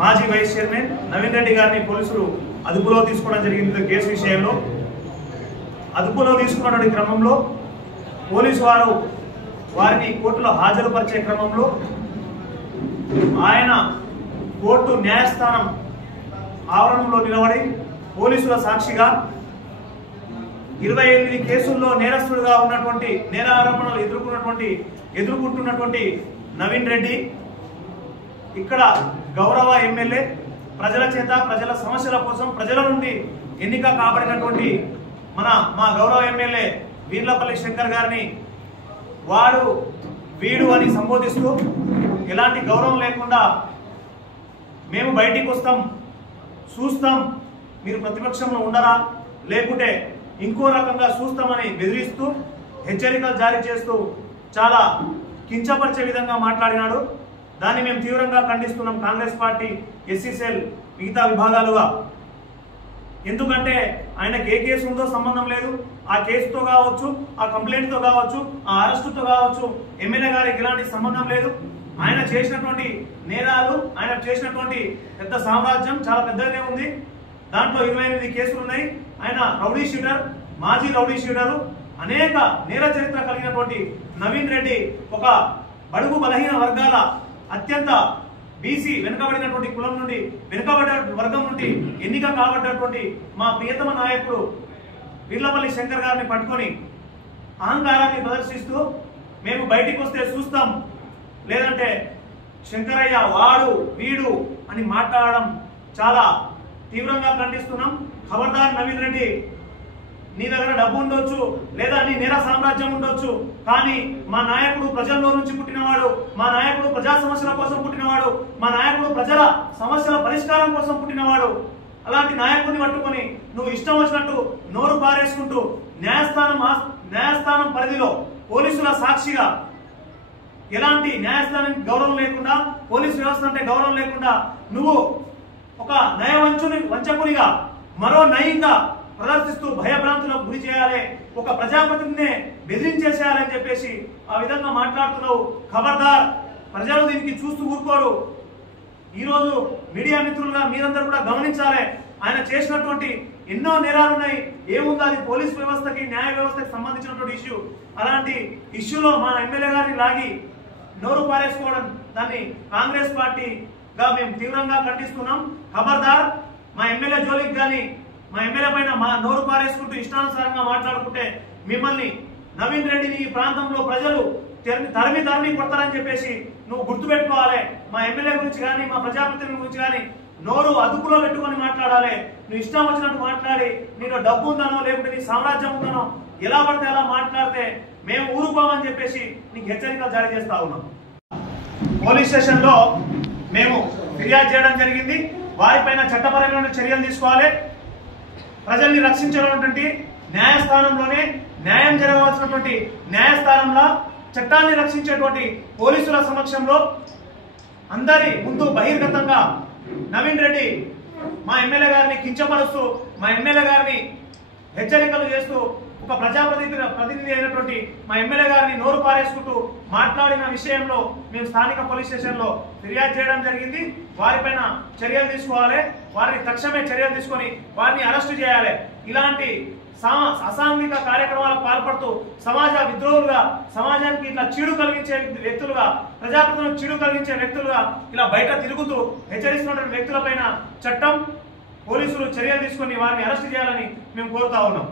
మాజీ vice chairman Naveen Reddy గారిని పోలీసులు అదుపులో తీసుకోవడం జరిగింది. కేసు విషయంలో అదుపులో తీసుకున్నటువంటి క్రమంలో పోలీసు వారు వారిని కోర్టులో హాజరుపరిచే క్రమంలో ఆయన కోర్టు న్యాయస్థానం ఆవరణంలో నిలబడి పోలీసుల సాక్షిగా 28 కేసుల్లో నేరస్తుడుగా ఉన్నటువంటి నేర ఆరోపణలు ఎదుర్కొంటున్నటువంటి నవీన్ రెడ్డి ఇక్కడ గౌరవ ఎమ్మెల్యే ప్రజల చేత ప్రజల సమస్యల కోసం ప్రజల నుండి ఎన్నిక కాబడినటువంటి మా గౌరవ ఎమ్మెల్యే వీర్లపల్లి శంకర్ గారిని వాడు వీడు అని సంబోధిస్తూ ఎలాంటి గౌరవం లేకుండా మేము బయటికి వస్తాం చూస్తాం మీరు ప్రతిపక్షంలో ఉండరా లేకుంటే ఇంకో రకంగా చూస్తామని బెదిరిస్తూ హెచ్చరికలు జారీ చేస్తూ చాలా కించపరిచే విధంగా మాట్లాడినాడు. దాన్ని మేము తీవ్రంగా ఖండిస్తున్నాం కాంగ్రెస్ పార్టీ ఎస్సీ సెల్ మిగతా విభాగాలుగా. ఎందుకంటే ఆయనకు ఏ కేసు ఉందో సంబంధం లేదు. ఆ కేసుతో కావచ్చు, ఆ కంప్లైంట్తో కావచ్చు, ఆ అరెస్టుతో కావచ్చు ఎమ్మెల్యే గారికి ఎలాంటి సంబంధం లేదు. ఆయన చేసినటువంటి నేరాలు, ఆయన చేసినటువంటి పెద్ద సామ్రాజ్యం చాలా పెద్దగానే ఉంది. దాంట్లో 28 కేసులు ఉన్నాయి. ఆయన రౌడీ షీటర్, మాజీ రౌడీ షీటరు, అనేక నేర చరిత్ర కలిగినటువంటి నవీన్ రెడ్డి ఒక బడుగు బలహీన వర్గాల అత్యంత బీసీ వెనుకబడినటువంటి కులం నుండి వెనుకబడిన వర్గం నుండి ఎన్నిక కాబడినటువంటి మా ప్రియతమ నాయకుడు వీర్లపల్లి శంకర్ గారిని పట్టుకొని అహంకారాన్ని ప్రదర్శిస్తూ మేము బయటికి వస్తే చూస్తాం లేదంటే శంకరయ్య వాడు వీడు అని మాట్లాడడం చాలా తీవ్రంగా ఖండిస్తున్నాం. ఖబర్దార్ నవీన్ రెడ్డి, నీ దగ్గర డబ్బు ఉండొచ్చు లేదా నీ నేర సామ్రాజ్యం ఉండొచ్చు, కానీ మా నాయకుడు ప్రజల్లో నుంచి పుట్టినవాడు, మా నాయకుడు ప్రజా సమస్యల కోసం పుట్టినవాడు, మా నాయకుడు ప్రజల సమస్యల పరిష్కారం కోసం పుట్టినవాడు. అలాంటి నాయకుడిని పట్టుకొని నువ్వు ఇష్టం వచ్చినట్టు నోరు పారేసుకుంటూ న్యాయస్థానం పరిధిలో పోలీసుల సాక్షిగా ఎలాంటి న్యాయస్థానానికి గౌరవం లేకుండా, పోలీసు వ్యవస్థ అంటే గౌరవం లేకుండా నువ్వు ఒక వంచకునిగా మరో నయంగా ప్రదర్శిస్తూ భయభ్రాంతులకు గురి చేయాలి, ఒక ప్రజాప్రతినిధిని బెదిరించేసేయాలని చెప్పేసి ఆ విధంగా మాట్లాడుతున్నావు. ఖబర్దార్, ప్రజలు దీనికి చూస్తూ ఊరుకోరు. ఈరోజు మీడియా మిత్రులుగా మీరందరూ కూడా గమనించాలి. ఆయన చేసినటువంటి ఎన్నో నేరాలు ఉన్నాయి. ఏముందో అది పోలీస్ వ్యవస్థకి న్యాయ వ్యవస్థకి సంబంధించినటువంటి ఇష్యూ. అలాంటి ఇష్యూలో మా ఎమ్మెల్యే గారిని లాగి నోరు పారేసుకోవడం, దాన్ని కాంగ్రెస్ పార్టీగా మేము తీవ్రంగా ఖండిస్తున్నాం. ఖబర్దార్, మా ఎమ్మెల్యే జోలికి కానీ మా ఎమ్మెల్యే పైన మా నోరు పారేసుకుంటూ ఇష్టానుసారంగా మాట్లాడుకుంటే మిమ్మల్ని నవీన్ రెడ్డిని ఈ ప్రాంతంలో ప్రజలు తరిమి కొడతారని చెప్పేసి నువ్వు గుర్తుపెట్టుకోవాలి. మా ఎమ్మెల్యే గురించి కానీ మా ప్రజాప్రతినిధుల గురించి కానీ నోరు అదుపులో పెట్టుకొని మాట్లాడాలి. నువ్వు ఇష్టం వచ్చినట్టు మాట్లాడి నీలో డబ్బు ఉందనో లేకుంటే నీ సామ్రాజ్యం ఉందనో ఎలా పడితే అలా మాట్లాడితే మేము ఊరుకోమని చెప్పేసి నీకు హెచ్చరికలు జారీ చేస్తా ఉన్నాం. పోలీస్ స్టేషన్ లో మేము ఫిర్యాదు చేయడం జరిగింది. వారిపైన చట్టపరమైన చర్యలు తీసుకోవాలి. ప్రజల్ని రక్షించేటువంటి న్యాయస్థానంలోనే న్యాయం జరగవలసినటువంటి న్యాయస్థానంలో చట్టాన్ని రక్షించేటువంటి పోలీసుల సమక్షంలో అందరి ముందు బహిర్గతంగా నవీన్ రెడ్డి మా ఎమ్మెల్యే గారిని కించపరుస్తూ, మా ఎమ్మెల్యే గారిని హెచ్చరికలు చేస్తూ, ఒక ప్రతినిధి అయినటువంటి మా ఎమ్మెల్యే గారిని నోరు పారేసుకుంటూ మాట్లాడిన విషయంలో మేము స్థానిక పోలీస్ స్టేషన్ లో ఫిర్యాదు చేయడం జరిగింది. వారిపైన చర్యలు తీసుకోవాలి. వారిని తక్షణమే చర్యలు తీసుకొని వారిని అరెస్టు చేయాలి. ఇలాంటి అసాంఘిక కార్యక్రమాలకు పాల్పడుతూ సమాజ విద్రోహులుగా, సమాజానికి ఇట్లా చీడు కలిగించే వ్యక్తులుగా, ప్రజాప్రతినిధులకు చీడు కలిగించే వ్యక్తులుగా ఇలా బయట తిరుగుతూ హెచ్చరిస్తున్నటువంటి వ్యక్తులపైన చట్టం, పోలీసులు చర్యలు తీసుకొని వారిని అరెస్టు చేయాలని మేము కోరుతా ఉన్నాం.